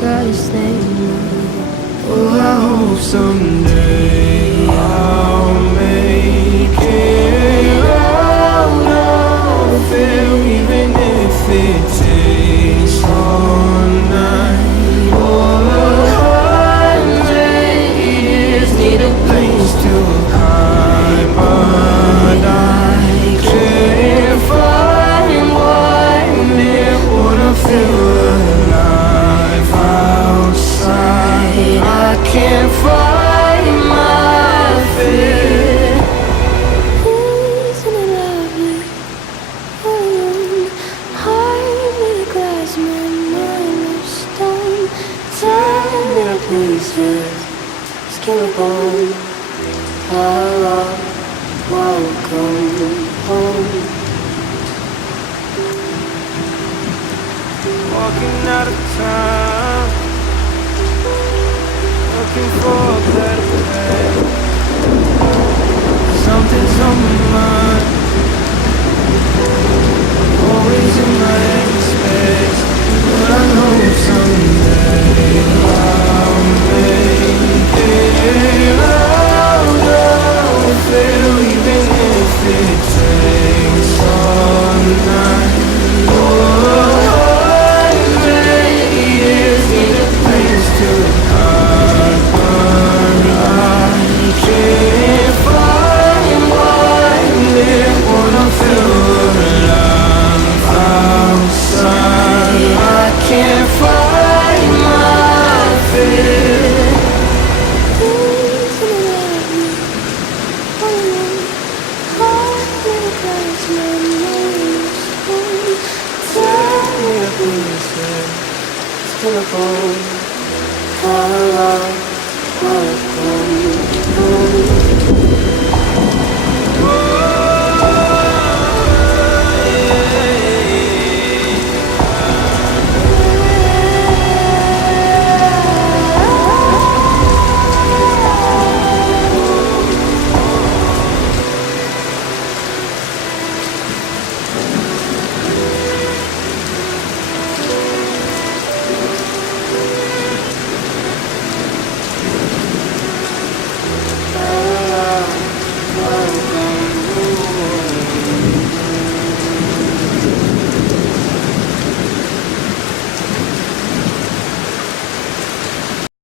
got his name. Oh, I hope someday I'll make it out of here, even if it takes all night or 100 years. Need a place to hide, but I can't find one near. Wanna feel alive outside. I can't find my fear. Isn't it lovely? Alone, heart made of glass, my mind of stone. Tell me to pieces, skin of bone. Welcome home. Walking out of town, looking for a better day. Something's on my mind, always in my empty space. But I know someday I'll make it out of here, even if it takes all night or 100 years. Need a place to hide, but I can't find one near. Wanna feel alive outside. I can't find my fear. Isn't it lovely? Alone, heart made of glass, my mind of stone. Tell me to pieces, skin of bone. Welcome home.